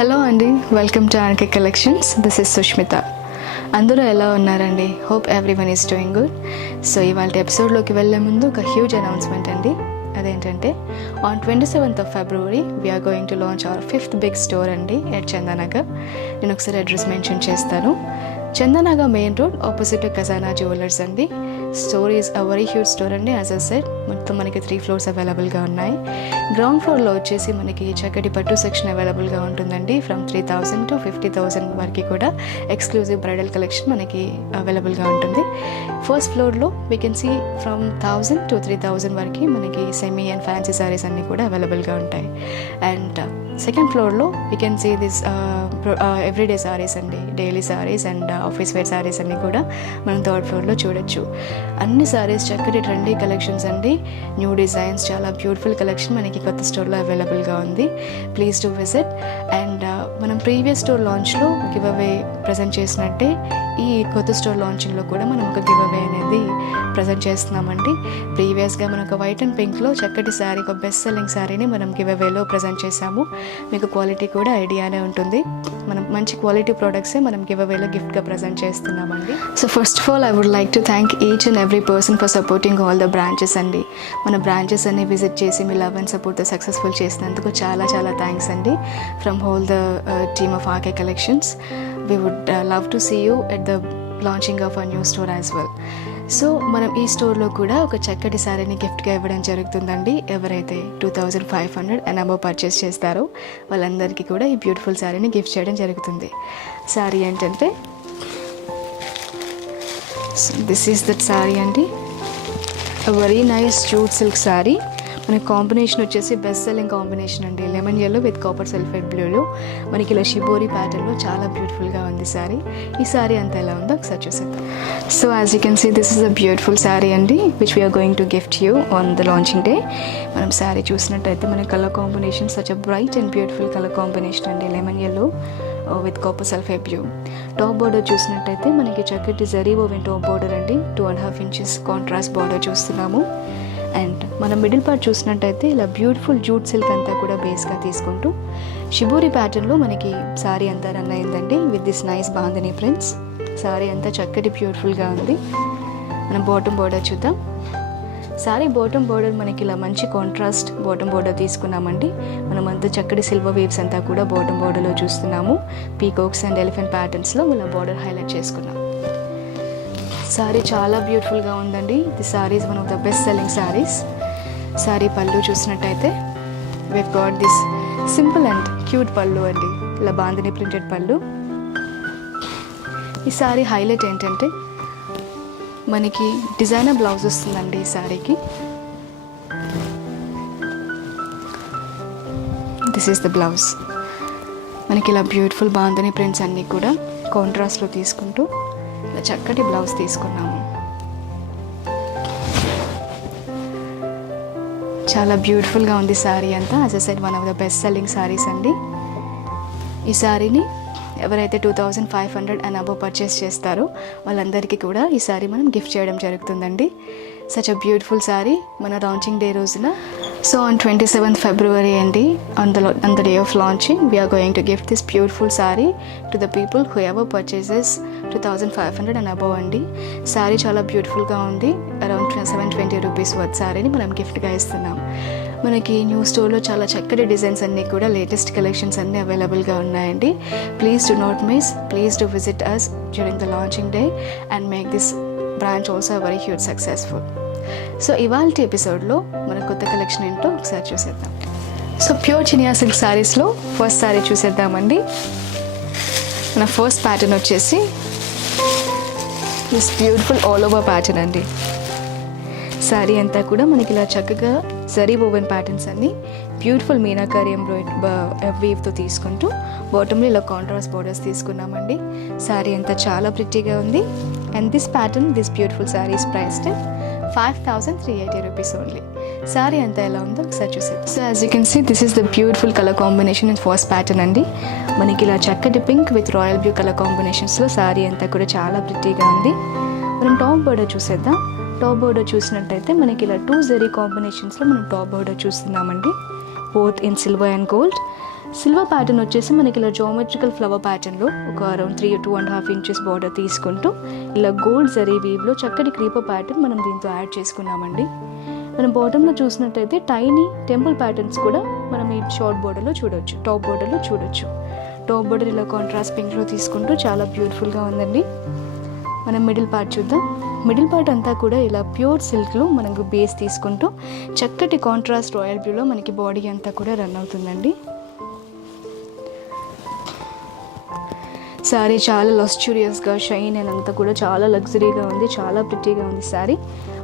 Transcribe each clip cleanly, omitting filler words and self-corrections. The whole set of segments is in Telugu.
హలో అండి, welcome to RK collections. This is Sushmita. అందరూ ఎలా ఉన్నారండి? Hope everyone is doing good. So ఇవాళ ఎపిసోడ్లోకి వెళ్ళే ముందు ఒక హ్యూజ్ అనౌన్స్మెంట్ అండి. అదేంటంటే on 27th of February we are going to launch our 5th big store అండి ఎట్ చందానగర్. నేను ఒకసారి అడ్రస్ మెన్షన్ చేస్తాను. Chandanagar main road opposite Khazana jewellers అండి. Store is a very huge store అండి. యాజ్ అ సెడ్ మొత్తం మనకి 3 floors అవైలబుల్గా ఉన్నాయి. గ్రౌండ్ ఫ్లోర్లో వచ్చేసి మనకి చక్కటి పట్టు సెక్షన్ అవైలబుల్గా ఉంటుందండి. ఫ్రమ్ 3,000 to 50,000 వరకు కూడా ఎక్స్క్లూజివ్ బ్రైడల్ కలెక్షన్ మనకి అవైలబుల్గా ఉంటుంది. ఫస్ట్ ఫ్లోర్లో we can see from 1,000 to 3,000 వరకు మనకి సెమీ అండ్ ఫ్యాన్సీ శారీస్ అన్నీ కూడా అవైలబుల్గా ఉంటాయి. అండ్ సెకండ్ ఫ్లోర్లో we can see this everyday saris అండి, daily saris and office wear saris అన్నీ కూడా మనం థర్డ్ ఫ్లోర్లో చూడొచ్చు. అన్ని శారీస్ చక్కటి ట్రెండీ కలెక్షన్స్ అండి, న్యూ డిజైన్స్, చాలా బ్యూటిఫుల్ కలెక్షన్ మనకి కొత్త స్టోర్లో అవైలబుల్గా ఉంది. Please to visit. అండ్ మనం ప్రీవియస్ స్టోర్ లాంచ్లో గివ్ అవే ప్రజెంట్ చేసినట్టే ఈ కొత్త స్టోర్ లాంచింగ్లో కూడా మనం ఒక గివ్ అవే అనేది ప్రజెంట్ చేస్తున్నామండి. ప్రీవియస్గా మనం ఒక వైట్ అండ్ పింక్లో చక్కటి శారీ, ఒక బెస్ట్ సెల్లింగ్ శారీని మనం గివ్ అవేలో ప్రజెంట్ చేసాము. మీకు క్వాలిటీ కూడా ఐడియానే ఉంటుంది. మనం మంచి క్వాలిటీ ప్రోడక్ట్సే మనం గివ్ అవేలో గిఫ్ట్గా ప్రజెంట్ చేస్తున్నామండి. So first of all I would like to thank each and every person for supporting all the branches అండి. మన బ్రాంచెస్ అన్ని విజిట్ చేసి మీ లవ్ అండ్ సపోర్ట్తో సక్సెస్ఫుల్ చేసినందుకు చాలా చాలా థ్యాంక్స్ అండి. From whole the team of RK collections. We would love to see you at the launching of our new store as well. So మనం ఈ స్టోర్లో కూడా ఒక చక్కటి శారీని గిఫ్ట్గా ఇవ్వడం జరుగుతుందండి. ఎవరైతే 2,500 అండ్ అబవ్ పర్చేస్ చేస్తారో వాళ్ళందరికీ కూడా ఈ బ్యూటిఫుల్ శారీని గిఫ్ట్ చేయడం జరుగుతుంది. శారీ ఏంటంటే దిస్ ఈస్ దట్ శారీ అండి. Very nice jute silk sari. మనకి కాంబినేషన్ వచ్చేసి బెస్ట్ సెల్లింగ్ కాంబినేషన్ అండి. Lemon yellow with copper sulphate బ్లూలో మనకి ఇలా షిబోరి ప్యాటర్న్లో చాలా బ్యూటిఫుల్గా ఉంది శారీ. ఈ శారీ అంతా ఎలా ఉందో ఒకసారి చూసేద్దాం. So as you can see this is a beautiful sari అండి which we're going to gift you on the launching day. మనం శారీ చూసినట్టయితే మన colour combination such a bright and beautiful colour combination అండి. Lemon yellow with copper sulphate blue. Top border చూసినట్టయితే మనకి చక్కటి జరీ ఓవెన్ టాప్ బార్డర్ అండి. 2.5 inches కాంట్రాస్ట్ బార్డర్ చూస్తున్నాము. అండ్ మన మిడిల్ పార్ట్ చూసినట్టయితే ఇలా బ్యూటిఫుల్ జూట్ సిల్క్ అంతా కూడా బేస్గా తీసుకుంటూ షిబోరి ప్యాటర్న్లో మనకి శారీ అంతా రన్ అయిందండి with this nice bandhani prints. Sari అంతా చక్కటి బ్యూటిఫుల్గా ఉంది. మనం బాటమ్ బార్డర్ చూద్దాం. శారీ బాటమ్ బార్డర్ మనకి ఇలా మంచి కాంట్రాస్ట్ బాటమ్ బార్డర్ తీసుకున్నామండి. మనం అంతా చక్కటి సిల్వర్ వేవ్స్ అంతా కూడా బాటమ్ బార్డర్లో చూస్తున్నాము. పీకాక్స్ అండ్ ఎలిఫెంట్ ప్యాటర్న్స్లో ఇలా బార్డర్ హైలైట్ చేసుకున్నాం. శారీ చాలా బ్యూటిఫుల్గా ఉందండి. The sari is one of the best selling saris. Sari పళ్ళు చూసినట్టయితే we got this simple and cute పళ్ళు అండి, ఇలా బాందిని ప్రింటెడ్ పళ్ళు. ఈ శారీ హైలైట్ ఏంటంటే మనకి డిజైనర్ బ్లౌజ్ వస్తుందండి ఈ శారీకి. This is the blouse. మనకి ఇలా బ్యూటిఫుల్ బాందిని ప్రింట్స్ అన్నీ కూడా కాంట్రాస్ట్లో తీసుకుంటూ ఇలా చక్కటి బ్లౌజ్ తీసుకున్నాము. చాలా బ్యూటిఫుల్గా ఉంది శారీ అంతా. As I said one of the best selling saris అండి. ఈ శారీని ఎవరైతే 2,500 అండ్ అబవ్ పర్చేస్ చేస్తారో వాళ్ళందరికీ కూడా ఈ శారీ మనం గిఫ్ట్ చేయడం జరుగుతుందండి. సచ్ అ బ్యూటిఫుల్ శారీ మన లాంచింగ్ డే రోజున. సో ఆన్ 27th February అండి, on the day of launching we are going to gift this beautiful sari to the people who ever purchases 2,500 and above అండి. శారీ చాలా బ్యూటిఫుల్గా ఉంది. అరౌండ్ 720 రూపీస్ వర్త్ శారీని మనం గిఫ్ట్గా ఇస్తున్నాం. మనకి న్యూ స్టోర్లో చాలా చక్కటి డిజైన్స్ అన్నీ కూడా లేటెస్ట్ కలెక్షన్స్ అన్నీ అవైలబుల్గా ఉన్నాయండి. Please do not miss. Please do visit us during the launching day and make this branch also very huge successful. So ఇవాళ ఎపిసోడ్లో మన కొత్త కలెక్షన్ ఏంటో ఒకసారి చూసేద్దాం. సో ప్యూర్ చినియా సిల్క్ శారీస్లో ఫస్ట్ శారీ చూసేద్దామండి. మన ఫస్ట్ ప్యాటర్న్ వచ్చేసి this beautiful all over pattern అండి. శారీ అంతా కూడా మనకి ఇలా చక్కగా జరీ ఓవెన్ ప్యాటర్న్స్ అన్ని బ్యూటిఫుల్ మీనాకారి వీవ్తో తీసుకుంటూ బాటంలో ఇలా కాంట్రాస్ట్ బోర్డర్స్ తీసుకున్నామండి. శారీ అంతా చాలా ప్రిటీగా ఉంది. And this pattern, this beautiful sari is priced 5,380 rupees only. Sari అంతా ఎలా ఉందో ఒకసారి చూసేది. So as you can see this is the beautiful colour combination in first pattern అండి. మనకి ఇలా చక్కటి pink with royal blue colour కాంబినేషన్స్లో శారీ అంతా కూడా చాలా ప్రిటీగా ఉంది. మనం టాప్ బోర్డర్ చూసేద్దాం. టాప్ బోర్డర్ చూసినట్టయితే మనకి ఇలా 2 జరీ కాంబినేషన్స్లో మనం టాప్ బోర్డర్ చూస్తున్నామండి. Both in silver and gold. Silver pattern వచ్చేసి మనకి ఇలా జామెట్రికల్ ఫ్లవర్ ప్యాటర్న్లో ఒక అరౌండ్ 3-2.5 ఇంచెస్ బార్డర్ తీసుకుంటూ ఇలా గోల్డ్ జరీ వీవ్లో చక్కటి క్రీపర్ ప్యాటర్న్ మనం దీంతో యాడ్ చేసుకున్నామండి. మనం బాటంలో చూసినట్టయితే టైనీ టెంపుల్ ప్యాటర్న్స్ కూడా మనం ఈ షార్ట్ బోర్డర్లో చూడొచ్చు, టాప్ బోర్డర్లో చూడొచ్చు. టాప్ బోర్డర్ ఇలా కాంట్రాస్ట్ పింక్లో తీసుకుంటూ చాలా బ్యూటిఫుల్గా ఉందండి. మనం మిడిల్ పార్ట్ చూద్దాం. మిడిల్ పార్ట్ అంతా కూడా ఇలా ప్యూర్ సిల్క్లో మనకు బేస్ తీసుకుంటూ చక్కటి కాంట్రాస్ట్ రాయల్ బ్లూలో మనకి బాడీ అంతా కూడా రన్ అవుతుందండి. శారీ చాలా లక్స్యూరియస్గా షైన్ అండ్ అంతా కూడా చాలా లగ్జరీగా ఉంది, చాలా ప్రిటీగా ఉంది శారీ.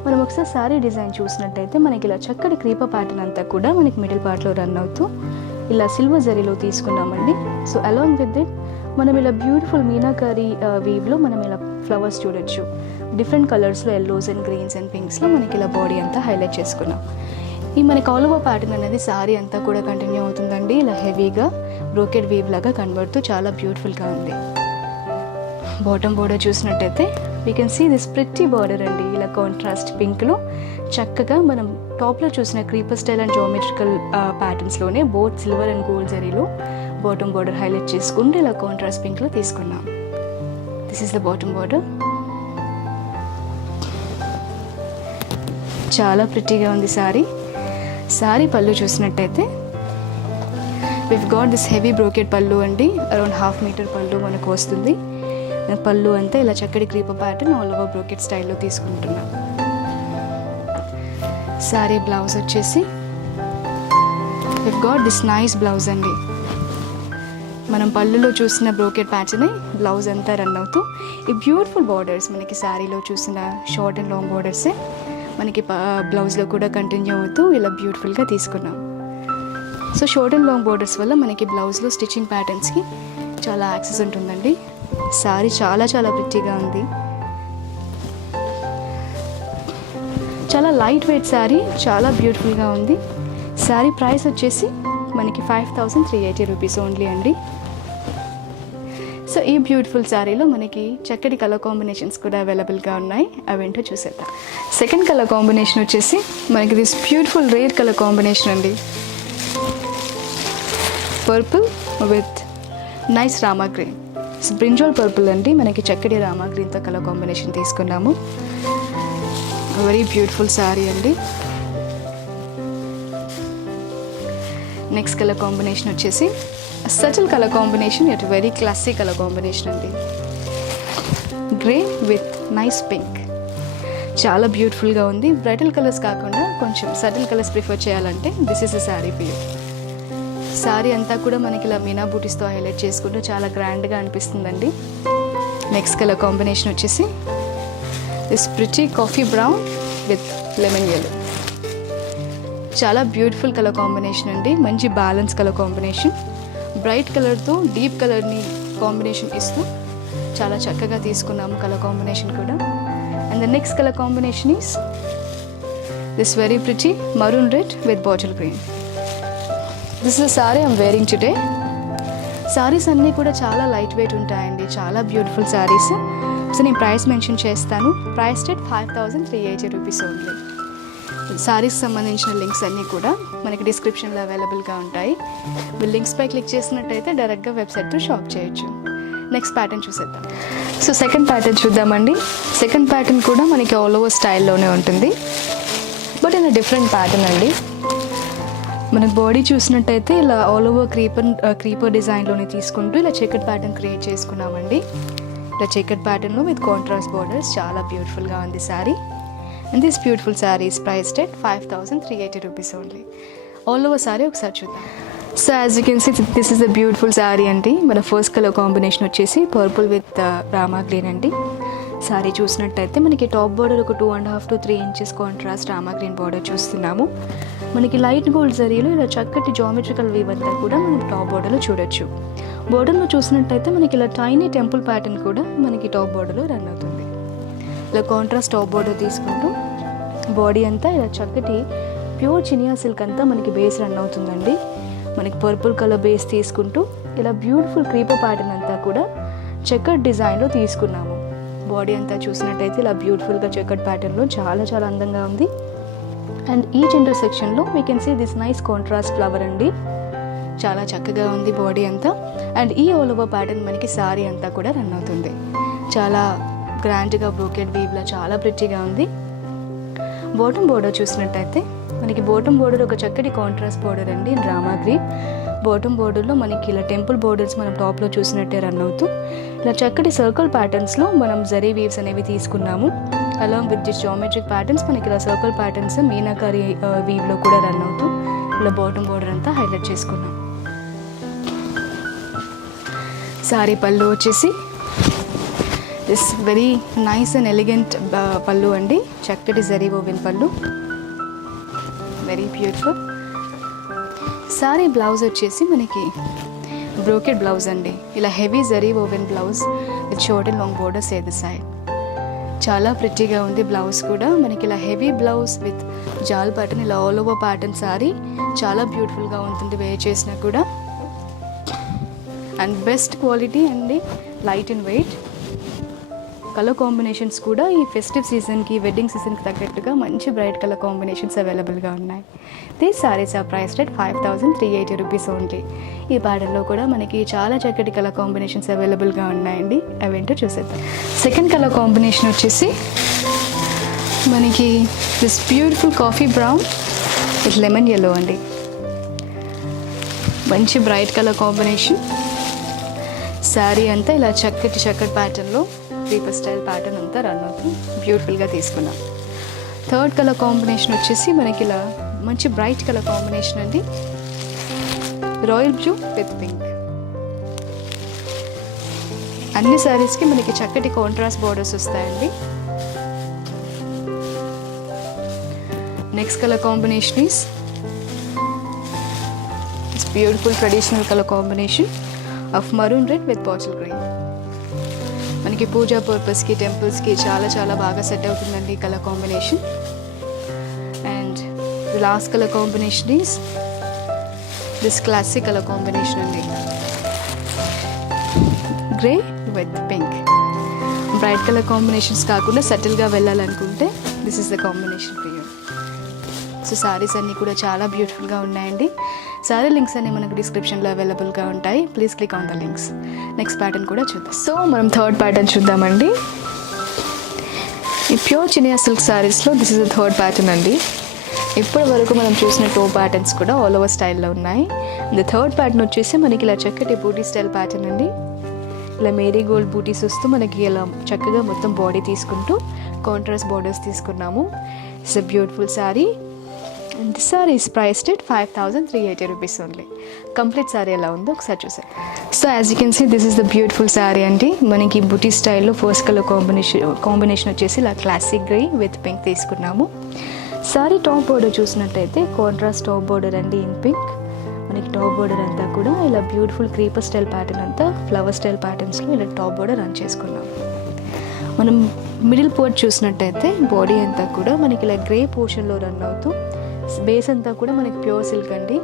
మనం ఒకసారి శారీ డిజైన్ చూసినట్టయితే మనకి ఇలా చక్కటి క్రీపర్ ప్యాటర్న్ అంతా కూడా మనకి మిడిల్ పార్ట్లో రన్ అవుతూ ఇలా సిల్వర్ జరీలో తీసుకున్నామండి. సో అలాంగ్ విత్ ఇట్ మనం ఇలా బ్యూటిఫుల్ మీనాకారి వీవ్లో మనం ఇలా ఫ్లవర్స్ చూడొచ్చు. డిఫరెంట్ కలర్స్లో ఎల్లోస్ అండ్ గ్రీన్స్ అండ్ పింక్స్లో మనకి ఇలా బాడీ అంతా హైలైట్ చేసుకున్నాం. ఈ మనకి ఆల్ ఓవర్ ప్యాటర్న్ అనేది శారీ అంతా కూడా కంటిన్యూ అవుతుందండి. ఇలా హెవీగా బ్రోకెడ్ వీవ్ లాగా కన్వర్ట్తో చాలా బ్యూటిఫుల్గా ఉంది. బాటమ్ బోర్డర్ చూసినట్టయితే we can see this pretty border అండి. ఇలా కాంట్రాస్ట్ పింక్లో చక్కగా మనం టాప్లో చూసిన క్రీపర్ స్టైల్ అండ్ జామెట్రికల్ ప్యాటర్న్స్లోనే బోత్ సిల్వర్ అండ్ గోల్డ్ జరీలో బాటమ్ బార్డర్ హైలైట్ చేసుకుంటూ ఇలా కాంట్రాస్ట్ పింక్లో తీసుకున్నాం. This is the bottom border. చాలా ప్రిట్టీగా ఉంది శారీ. శారీ పళ్ళు చూసినట్టయితే we've got this heavy brocade pallu అండి. అరౌండ్ 1/2 మీటర్ పళ్ళు మనకు వస్తుంది. పళ్ళు అంతా ఇలా చక్కటి creeper pattern all over brocade స్టైల్లో తీసుకుంటున్నాం. శారీ బ్లౌజ్ వచ్చేసి వివ్ గాట్ దిస్ నైస్ బ్లౌజ్ అండి. మనం పళ్ళులో చూసిన బ్రోకెడ్ ప్యాటర్నే బ్లౌజ్ అంతా రన్ అవుతూ ఈ బ్యూటిఫుల్ బార్డర్స్ మనకి శారీలో చూసిన షార్ట్ అండ్ లాంగ్ బార్డర్సే మనకి బ్లౌజ్లో కూడా కంటిన్యూ అవుతూ ఇలా బ్యూటిఫుల్గా తీసుకున్నాం. So short and long borders వల్ల మనకి బ్లౌజ్లో స్టిచ్చింగ్ ప్యాటర్న్స్కి చాలా యాక్సెస్ ఉంటుందండి. శారీ చాలా చాలా ప్రిట్టీగా ఉంది. చాలా లైట్ వెయిట్ శారీ, చాలా బ్యూటిఫుల్గా ఉంది. శారీ ప్రైస్ వచ్చేసి మనకి 5380 రూపీస్ ఓన్లీ అండి. సో ఈ బ్యూటిఫుల్ శారీలో మనకి చక్కటి కలర్ కాంబినేషన్స్ కూడా అవైలబుల్గా ఉన్నాయి. అవేంటో చూసేద్దాం. సెకండ్ కలర్ కాంబినేషన్ వచ్చేసి మనకి this beautiful rare colour combination అండి. Purple with nice rama green. Brinjal purple అండి. మనకి చక్కటి రామా గ్రీన్తో కలర్ కాంబినేషన్ తీసుకున్నాము. వెరీ బ్యూటిఫుల్ శారీ అండి. నెక్స్ట్ కలర్ కాంబినేషన్ వచ్చేసి subtle colour combination, at very classic colour combination అండి. Grey with nice pink. చాలా బ్యూటిఫుల్గా ఉంది. బ్రైటల్ కలర్స్ కాకుండా కొంచెం సటిల్ కలర్స్ ప్రిఫర్ చేయాలంటే this is a sari for you. Sari అంతా కూడా మనకి ఇలా మీనా బూటీస్తో హైలైట్ చేసుకుంటూ చాలా గ్రాండ్గా అనిపిస్తుందండి. నెక్స్ట్ కలర్ కాంబినేషన్ వచ్చేసి this pretty coffee brown with lemon yellow. చాలా బ్యూటిఫుల్ కలర్ కాంబినేషన్ అండి. మంచి బ్యాలెన్స్ కలర్ కాంబినేషన్. బ్రైట్ కలర్తో డీప్ కలర్ని కాంబినేషన్ ఇస్తూ చాలా చక్కగా తీసుకున్నాము కలర్ కాంబినేషన్ కూడా. And the next colour combination is this very pretty maroon red with bottle green. This is sorry I'm wearing today. Saris అన్నీ కూడా చాలా లైట్ వెయిట్ ఉంటాయండి. చాలా బ్యూటిఫుల్ సారీస్. సో నేను ప్రైస్ మెన్షన్ చేస్తాను. Price date 5380 rupees only. Saris సంబంధించిన లింక్స్ అన్నీ కూడా మనకి డిస్క్రిప్షన్లో అవైలబుల్గా ఉంటాయి. మీరు లింక్స్పై క్లిక్ చేసినట్టయితే డైరెక్ట్గా వెబ్సైట్తో షాప్ చేయొచ్చు. నెక్స్ట్ ప్యాటర్న్ చూసేద్దాం. సో సెకండ్ ప్యాటర్న్ చూద్దామండి. సెకండ్ ప్యాటర్న్ కూడా మనకి ఆల్ ఓవర్ స్టైల్లోనే ఉంటుంది, బట్ ఇలా డిఫరెంట్ ప్యాటర్న్ అండి. మనకు బాడీ చూసినట్టయితే ఇలా ఆల్ ఓవర్ క్రీపర్ డిజైన్లోనే తీసుకుంటూ ఇలా చెకర్డ్ ప్యాటర్న్ క్రియేట్ చేసుకున్నామండి. ఇలా చెకర్డ్ ప్యాటర్న్లో విత్ కాంట్రాస్ట్ బార్డర్స్. చాలా బ్యూటిఫుల్గా ఉంది sari. And this beautiful sari is priced at 5380 rupees only. All over sari ఒకసారి చూద్దాం. So as you can see this is the beautiful sari అండి. మన ఫస్ట్ కలర్ కాంబినేషన్ వచ్చేసి పర్పుల్ విత్ రామా గ్రీన్ అండి. శారీ చూసినట్టయితే మనకి టాప్ బార్డర్ ఒక 2.5 to 3 inches contrast Rama green border చూస్తున్నాము. మనకి లైట్ గోల్డ్ జరీలో ఇలా చక్కటి జామెట్రికల్ వీవ్ అంతా కూడా మనం టాప్ బార్డర్లో చూడొచ్చు. బార్డర్లో చూసినట్టయితే మనకి ఇలా టైనీ టెంపుల్ ప్యాటర్న్ కూడా మనకి టాప్ బార్డర్లో రన్ అవుతుంది. ఇలా కాంట్రాస్ట్ టాప్ బార్డర్ తీసుకుంటూ బాడీ అంతా ఇలా చక్కటి ప్యూర్ చినియా సిల్క్ అంతా మనకి బేస్ రన్ అవుతుందండి. మనకి పర్పుల్ కలర్ బేస్ తీసుకుంటూ ఇలా బ్యూటిఫుల్ క్రీపర్ ప్యాటర్న్ అంతా కూడా చెకర్డ్ డిజైన్లో తీసుకున్నాము. బాడీ అంతా చూసినట్టయితే ఇలా బ్యూటిఫుల్గా చెకర్డ్ ప్యాటర్న్లో చాలా చాలా అందంగా ఉంది. అండ్ ఈచ్ ఇంటర్సెక్షన్లో we can see this nice contrast flower అండి. చాలా చక్కగా ఉంది బాడీ అంతా. అండ్ ఈ ఆల్ ఓవర్ ప్యాటర్న్ మనకి సారీ అంతా కూడా రన్ అవుతుంది. చాలా గ్రాండ్గా బ్రోకెడ్ వీవ్లా చాలా ప్రిటీగా ఉంది. బాటమ్ బోర్డర్ చూసినట్టయితే మనకి బాటమ్ బోర్డర్ ఒక చక్కటి కాంట్రాస్ట్ బోర్డర్ అండి, డ్రామా గ్రీన్. బాటమ్ బోర్డర్లో మనకి ఇలా టెంపుల్ బోర్డర్స్ మనం టాప్లో చూసినట్టే రన్ అవుతూ ఇలా చక్కటి సర్కిల్ ప్యాటర్న్స్లో మనం జరీ వీవ్స్ అనేవి తీసుకున్నాము. Along with this geometric patterns మనకి ఇలా సర్కిల్ ప్యాటర్న్స్ మీనాకారి వీవ్లో కూడా రన్ అవుతూ ఇలా బాటమ్ బోర్డర్ అంతా హైలైట్ చేసుకున్నాం. సారీ పళ్ళు వచ్చేసి this very nice and elegant పళ్ళు అండి, చక్కటి జరీ ఓవెన్ పళ్ళు, వెరీ బ్యూటిఫుల్. సారీ బ్లౌజ్ వచ్చేసి మనకి బ్రోకెడ్ బ్లౌజ్ అండి, ఇలా heavy zari woven blouse with short and long borders ఏది సైడ్. చాలా ప్రిటీగా ఉంది బ్లౌజ్ కూడా. మనకి ఇలా heavy blouse with jaal pattern, ఇలా ఆల్ ఓవర్ ప్యాటర్న్ సారీ చాలా బ్యూటిఫుల్గా ఉంటుంది వేర్ చేసినా కూడా. అండ్ బెస్ట్ క్వాలిటీ అండి, light and weight. Colour combinations కూడా ఈ ఫెస్టివ్ సీజన్కి, వెడ్డింగ్ సీజన్కి తగ్గట్టుగా మంచి బ్రైట్ కలర్ కాంబినేషన్స్ అవైలబుల్గా ఉన్నాయి. These saris are priced at 5,380 rupees only. ఈ ప్యాటర్న్లో కూడా మనకి చాలా చక్కటి కలర్ కాంబినేషన్స్ అవైలబుల్గా ఉన్నాయండి, అవేంటో చూసేద్దాం. సెకండ్ కలర్ కాంబినేషన్ వచ్చేసి మనకి this beautiful coffee brown with lemon yellow అండి, మంచి బ్రైట్ కలర్ కాంబినేషన్. శారీ అంతా ఇలా చక్కటి ప్యాటర్న్లో క్రీపర్ స్టైల్ ప్యాటర్న్ అంతా రన్ అవుతూ బ్యూటిఫుల్గా తీసుకున్నాం. థర్డ్ కలర్ కాంబినేషన్ వచ్చేసి మనకి ఇలా మంచి బ్రైట్ కలర్ కాంబినేషన్ అండి, రాయల్ బ్లూ విత్ పింక్. అన్ని శారీస్కి మనకి చక్కటి కాంట్రాస్ట్ బోర్డర్స్ వస్తాయండి. Next colour combination is it's beautiful traditional colour combination of maroon red with bottle green. మనకి పూజా పర్పస్కి, టెంపుల్స్కి చాలా బాగా సెట్ అవుతుందండి ఈ colour combination. And last colour combination is this classic colour combination అండి, grey with pink. Bright colour combinations కాకుండా సటిల్గా వెళ్ళాలనుకుంటే this is the combination for you. So saris అన్నీ కూడా చాలా బ్యూటిఫుల్గా ఉన్నాయండి. సారీ లింక్స్ అన్ని మనకు డిస్క్రిప్షన్లో అవైలబుల్గా ఉంటాయి, please click on the links. Next pattern కూడా చూద్దాం. సో మనం థర్డ్ ప్యాటర్న్ చూద్దామండి. ఈ ప్యూర్ చినియా సిల్క్ సారీస్లో this is the third pattern అండి. ఇప్పటి వరకు మనం చూసిన 2 ప్యాటర్న్స్ కూడా ఆల్ ఓవర్ స్టైల్లో ఉన్నాయి. ద థర్డ్ ప్యాటర్న్ వచ్చేసి మనకి ఇలా చక్కటి బూటీ స్టైల్ ప్యాటర్న్ అండి, ఇలా మేరీ గోల్డ్ బూటీస్ వస్తూ మనకి ఇలా చక్కగా మొత్తం బాడీ తీసుకుంటూ కాంట్రాస్ట్ బోర్డర్స్ తీసుకున్నాము. It's a beautiful sari. And this sari is priced at 5,380 rupees only. Complete sari ఎలా ఉందో ఒకసారి చూసారు. So as you can see this is the beautiful sari అండి. మనకి బుటీ స్టైల్లో ఫస్ట్ కలర్ కాంబినేషన్ వచ్చేసి ఇలా క్లాసిక్ గ్రే విత్ పింక్ తీసుకున్నాము. సారీ టాప్ బోర్డర్ చూసినట్టయితే కాంట్రాస్ట్ టాప్ బోర్డర్ అండి ఇన్ పింక్. మనకి టాప్ బోర్డర్ అంతా కూడా ఇలా బ్యూటిఫుల్ క్రీపర్ స్టైల్ ప్యాటర్న్ అంతా ఫ్లవర్ స్టైల్ ప్యాటర్న్స్లో ఇలా టాప్ బోర్డర్ రన్ చేసుకున్నాం. మనం మిడిల్ పోర్ట్ చూసినట్టయితే బాడీ అంతా కూడా మనకి ఇలా గ్రే పోర్షన్లో రన్ అవుతూ, బేస్ అంతా కూడా మనకి ప్యూర్ సిల్క్ అండి.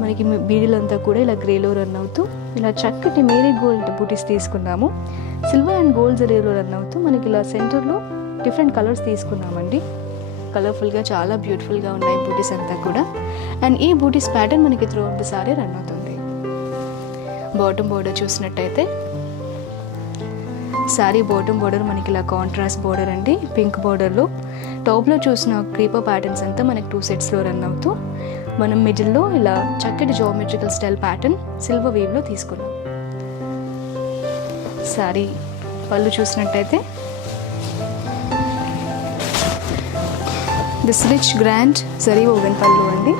మనకి బీడిల్ అంతా కూడా ఇలా గ్రేలో రన్ అవుతూ ఇలా చక్కటి మేరీ గోల్డ్ బూటీస్ తీసుకున్నాము. సిల్వర్ అండ్ గోల్డ్ జరీలో రన్ అవుతూ మనకి ఇలా సెంటర్లో డిఫరెంట్ కలర్స్ తీసుకున్నామండి. కలర్ఫుల్గా చాలా బ్యూటిఫుల్గా ఉన్నాయి బూటీస్ అంతా కూడా. అండ్ ఈ బూటీస్ ప్యాటర్న్ మనకి through out the sorry run అవుతుంది. బాటమ్ బోర్డర్ చూసినట్టయితే సారీ బాటమ్ బోర్డర్ మనకి ఇలా కాంట్రాస్ట్ బోర్డర్ అండి, పింక్ బోర్డర్లో. టాప్లో చూసిన క్రీపర్ ప్యాటర్న్స్ అంతా మనకి 2 సెట్స్లో రన్ అవుతూ మనం మిడిల్లో ఇలా చక్కటి జామెట్రికల్ స్టైల్ ప్యాటర్న్ సిల్వర్ వేవ్లో తీసుకున్నాం. సారీ పళ్ళు చూసినట్టయితే this rich grand zari woven pallu అండి.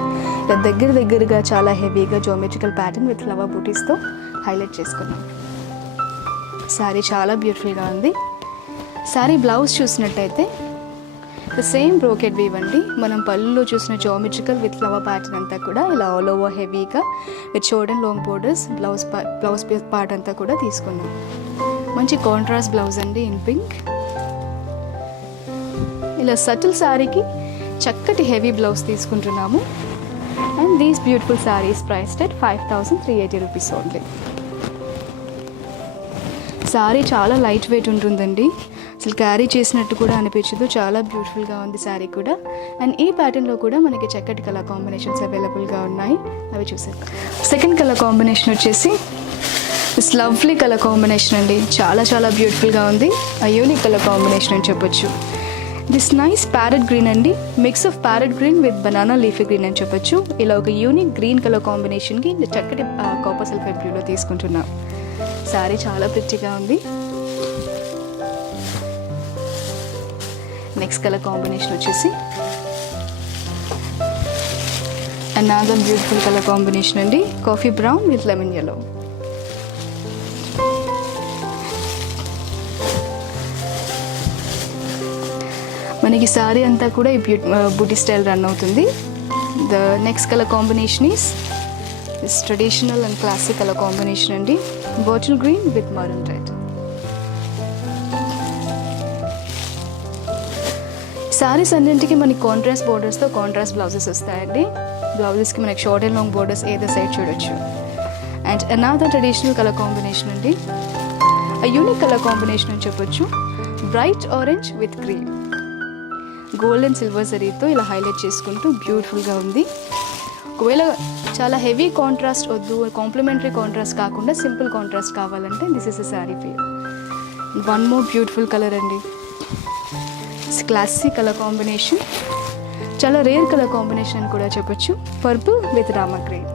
ఇలా దగ్గరగా చాలా హెవీగా జామెట్రికల్ ప్యాటర్న్ విత్ ఫ్లవర్ బూటీస్తో హైలైట్ చేసుకున్నాం. సారీ చాలా బ్యూటిఫుల్గా ఉంది. సారీ బ్లౌజ్ చూసినట్టయితే ద సేమ్ బ్రోకెడ్ వీవ్ అండి. మనం పళ్ళులో చూసిన జామెట్రికల్ విత్ ఫ్లవర్ ప్యాటర్న్ అంతా కూడా ఇలా ఆల్ ఓవర్ హెవీగా with short and long borders blouse part అంతా కూడా తీసుకున్నాం. మంచి కాంట్రాస్ట్ బ్లౌజ్ అండి ఇన్ పింక్. ఇలా సటిల్ సారీకి చక్కటి హెవీ బ్లౌజ్ తీసుకుంటున్నాము. And these beautiful saris priced at 5,380 rupees only. Sorry చాలా లైట్ వెయిట్ ఉంటుందండి, అసలు క్యారీ చేసినట్టు కూడా అనిపించదు, చాలా బ్యూటిఫుల్గా ఉంది శారీ కూడా. అండ్ ఈ ప్యాటర్న్లో కూడా మనకి చక్కటి కలర్ కాంబినేషన్స్ అవైలబుల్గా ఉన్నాయి, అవి చూసారు. సెకండ్ కలర్ కాంబినేషన్ వచ్చేసి దిస్ లవ్లీ కలర్ కాంబినేషన్ అండి, చాలా చాలా బ్యూటిఫుల్గా ఉంది. ఆ యూనిక్ కలర్ కాంబినేషన్ అని చెప్పొచ్చు. దిస్ నైస్ ప్యారెట్ గ్రీన్ అండి, mix of parrot green with banana leafy green అని చెప్పొచ్చు. ఇలా ఒక యూనిక్ గ్రీన్ కలర్ కాంబినేషన్కి చక్కటి కాపర్ సల్ఫేట్ బ్లూలో తీసుకుంటున్నాం. శారీ చాలా ప్రిట్టిగా ఉంది. నెక్స్ట్ కలర్ కాంబినేషన్ వచ్చేసి అనదర్ బ్యూటిఫుల్ కలర్ కాంబినేషన్ అండి, coffee brown with lemon yellow. మనకి సారీ అంతా కూడా ఈ బూటీ స్టైల్ రన్ అవుతుంది. The next colour combination is this traditional and classic colour combination అండి, bottle green with maroon red. Saris అన్నింటికి మనకి కాంట్రాస్ట్ బోర్డర్స్తో కాంట్రాస్ట్ బ్లౌజెస్ వస్తాయండి. బ్లౌజెస్కి మనకి షార్ట్ అండ్ లాంగ్ బోర్డర్స్ ఏదో సైడ్ చూడొచ్చు. And another traditional colour combination అండి, ఆ యూనిక్ కలర్ కాంబినేషన్ అని చెప్పొచ్చు. Bright orange with green, gold and silver జరీతో ఇలా హైలైట్ చేసుకుంటూ బ్యూటిఫుల్గా ఉంది. ఒకవేళ చాలా హెవీ కాంట్రాస్ట్ వద్దు, కాంప్లిమెంటరీ కాంట్రాస్ట్ కాకుండా సింపుల్ కాంట్రాస్ట్ కావాలంటే this is a sari for you. One more beautiful colour అండి, క్లాసిక్ కలర్ కాంబినేషన్, చాలా రేర్ కలర్ కాంబినేషన్ అని కూడా చెప్పొచ్చు. Purple with Rama green.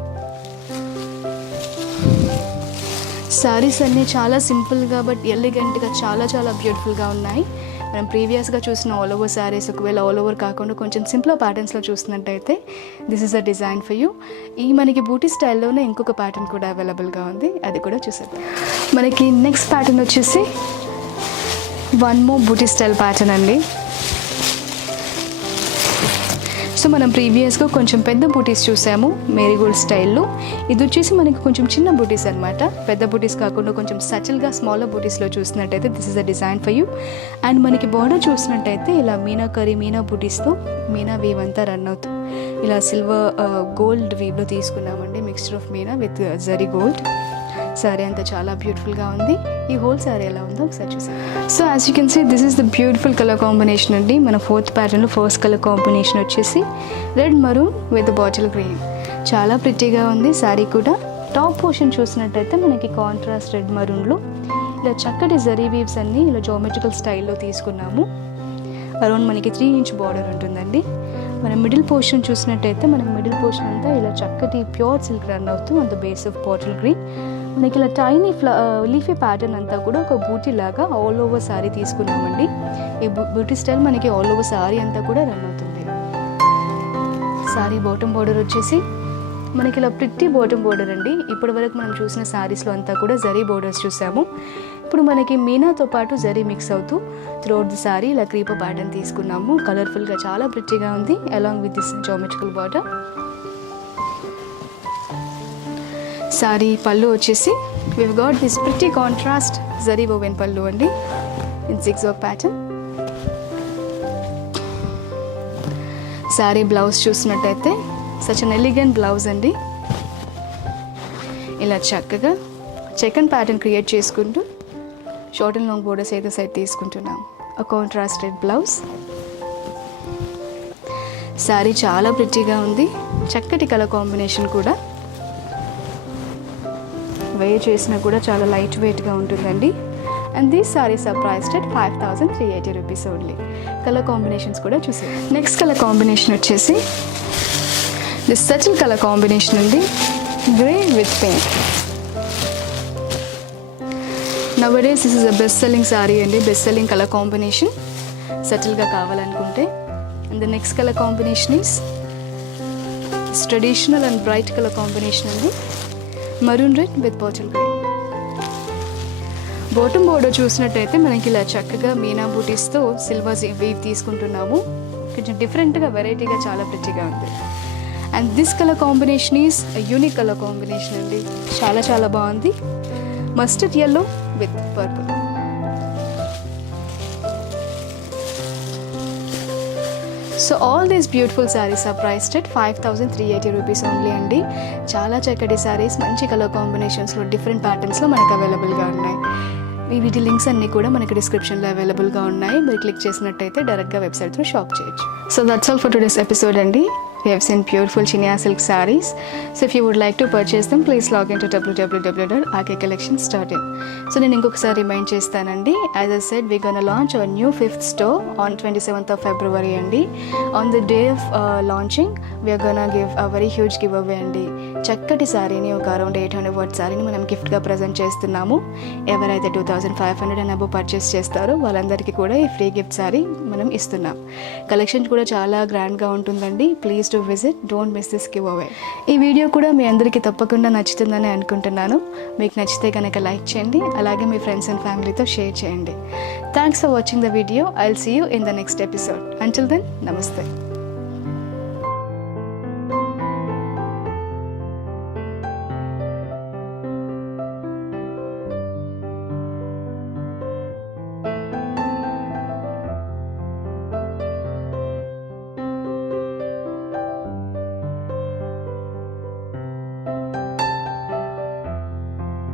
Saris అన్నీ చాలా సింపుల్గా బట్ ఎలిగెంట్గా చాలా చాలా బ్యూటిఫుల్గా ఉన్నాయి. మనం ప్రీవియస్గా చూసిన ఆల్ ఓవర్ శారీస్ ఒకవేళ ఆల్ ఓవర్ కాకుండా కొంచెం సింపుల్ ప్యాటర్న్స్లో చూసినట్టయితే this is a design for you. ఈ మనకి బూటీ స్టైల్లోనే ఇంకొక ప్యాటర్న్ కూడా అవైలబుల్గా ఉంది, అది కూడా చూసేద్దాం. మనకి నెక్స్ట్ ప్యాటర్న్ వచ్చేసి వన్ మోర్ బూటీ స్టైల్ ప్యాటర్న్ అండి. సో మనం ప్రీవియస్గా కొంచెం పెద్ద బూటీస్ చూసాము మేరీగోల్డ్ స్టైల్లో. ఇది వచ్చేసి మనకి కొంచెం చిన్న బూటీస్ అనమాట, పెద్ద బూటీస్ కాకుండా కొంచెం సటిల్గా స్మాలర్ బూటీస్లో చూసినట్టయితే this is a design for you. And మనకి బార్డర్ చూసినట్టయితే ఇలా మీనా బూటీస్తో మీనా వీవ్ అంతా రన్ అవుతూ ఇలా సిల్వర్ గోల్డ్ వీవ్లో తీసుకున్నామండి, mixture of Meena with zari gold. Sari అంతా చాలా బ్యూటిఫుల్గా ఉంది. ఈ హోల్ శారీ ఎలా ఉందో ఒకసారి చూసాం. So as you can see this is the beautiful colour combination అండి. మన ఫోర్త్ ప్యాటర్న్లో ఫస్ట్ కలర్ కాంబినేషన్ వచ్చేసి red maroon with bottle green, చాలా ప్రిట్టీగా ఉంది శారీ కూడా. టాప్ పోర్షన్ చూసినట్టయితే మనకి కాంట్రాస్ట్ రెడ్ మరూన్లో ఇలా చక్కటి జరీ వీవ్స్ అన్నీ ఇలా జోమెట్రికల్ స్టైల్లో తీసుకున్నాము. అరౌండ్ మనకి 3 ఇంచ్ బార్డర్ ఉంటుందండి. మన మిడిల్ పోర్షన్ చూసినట్టయితే మనకి మిడిల్ పోర్షన్ అంతా ఇలా చక్కటి ప్యూర్ సిల్క్ రన్ అవుతూ on the base of bottle green మనకి ఇలా టైనీ లీఫీ ప్యాటర్న్ అంతా కూడా ఒక బూటీ లాగా ఆల్ ఓవర్ శారీ తీసుకున్నామండి. ఈ బూటీ స్టైల్ మనకి ఆల్ ఓవర్ శారీ అంతా కూడా రన్ అవుతుంది. శారీ బాటమ్ బార్డర్ వచ్చేసి మనకి ఇలా ప్రిట్టి బాటమ్ బార్డర్ అండి. ఇప్పటి వరకు మనం చూసిన శారీస్లో అంతా కూడా జరీ బోర్డర్స్ చూసాము. ఇప్పుడు మనకి మీనాతో పాటు జరీ మిక్స్ అవుతూ త్రూఅవుట్ ది శారీ ఇలా క్రీపర్ ప్యాటర్న్ తీసుకున్నాము. కలర్ఫుల్గా చాలా ప్రిట్టీగా ఉంది along with this geometrical border. Sorry పళ్ళు వచ్చేసి we've got this pretty contrast zari woven pallu andi in zigzag pattern. Sorry blouse చూసినట్టయితే such an elegant blouse అండి. ఇలా చక్కగా చెకన్ ప్యాటర్న్ క్రియేట్ చేసుకుంటూ షార్ట్ అండ్ లాంగ్ బోర్డర్స్ ఏదో సైడ్ తీసుకుంటున్నాం. a contrasted blouse. సారీ చాలా ప్రిట్టీగా ఉంది, చక్కటి కలర్ కాంబినేషన్ కూడా. వేర్ చేసినా కూడా చాలా లైట్ వెయిట్గా ఉంటుందండి. And these saris are priced at 5,380 rupees only. Colour combinations కూడా చూసాం. నెక్స్ట్ కలర్ కాంబినేషన్ వచ్చేసి దిస్ సటిల్ కలర్ కాంబినేషన్ అండి, grey with pink. Nowadays this is a best selling sari అండి, బెస్ట్ సెల్లింగ్ కలర్ కాంబినేషన్ సటిల్గా కావాలనుకుంటే. And the next colour combination is traditional and bright colour combination అండి, maroon red with bottle green. Bottom border చూసినట్టయితే మనకి ఇలా చక్కగా మీనా బూటీస్తో సిల్వర్ వీవ్ తీసుకుంటున్నాము. కొంచెం డిఫరెంట్గా వెరైటీగా చాలా ప్రిట్టీగా ఉంది. And this colour combination is unique colour combination అండి, చాలా చాలా బాగుంది. Mustard yellow with purple. So all these beautiful saris are priced at 5,380 rupees only అండి. చాలా చక్కటి శారీస్ మంచి కలర్ కాంబినేషన్స్లో డిఫరెంట్ ప్యాటర్న్స్లో మనకు అవైలబుల్గా ఉన్నాయి. వీటి లింక్స్ అన్నీ కూడా మనకి డిస్క్రిప్షన్లో అవైలబుల్గా ఉన్నాయి. మీరు క్లిక్ చేసినట్టయితే డైరెక్ట్గా వెబ్సైట్ త్రూ షాప్ చేయొచ్చు. So that's all for today's episode అండి. We have seen beautiful Chinia silk sarees. So if you would like to purchase them, please log into www.rkcollections.in. So నేను ఇంకొకసారి రిమైండ్ చేస్తానండి. As I said, we're gonna launch our new 5th store on 27th of February అండి. On the day of launching, we are gonna give a very huge giveaway అండి. చక్కటి సారీని ఒక అరౌండ్ 800 వాట్ సారీని మనం గిఫ్ట్గా ప్రజెంట్ చేస్తున్నాము. ఎవరైతే 2500 అండ్ అబవ్ పర్చేస్ చేస్తారో వాళ్ళందరికీ కూడా ఈ ఫ్రీ గిఫ్ట్ సారీ మనం ఇస్తున్నాం. కలెక్షన్ కూడా చాలా గ్రాండ్గా ఉంటుందండి. Please to visit, don't miss this give away. ఈ వీడియో కూడా మీ అందరికీ తప్పకుండా నచ్చుతుందని అనుకుంటున్నాను. మీకు నచ్చితే కనుక లైక్ చేయండి, అలాగే మీ ఫ్రెండ్స్ అండ్ ఫ్యామిలీతో షేర్ చేయండి. Thanks for watching the video. I will see you in the next episode. Until then, నమస్తే.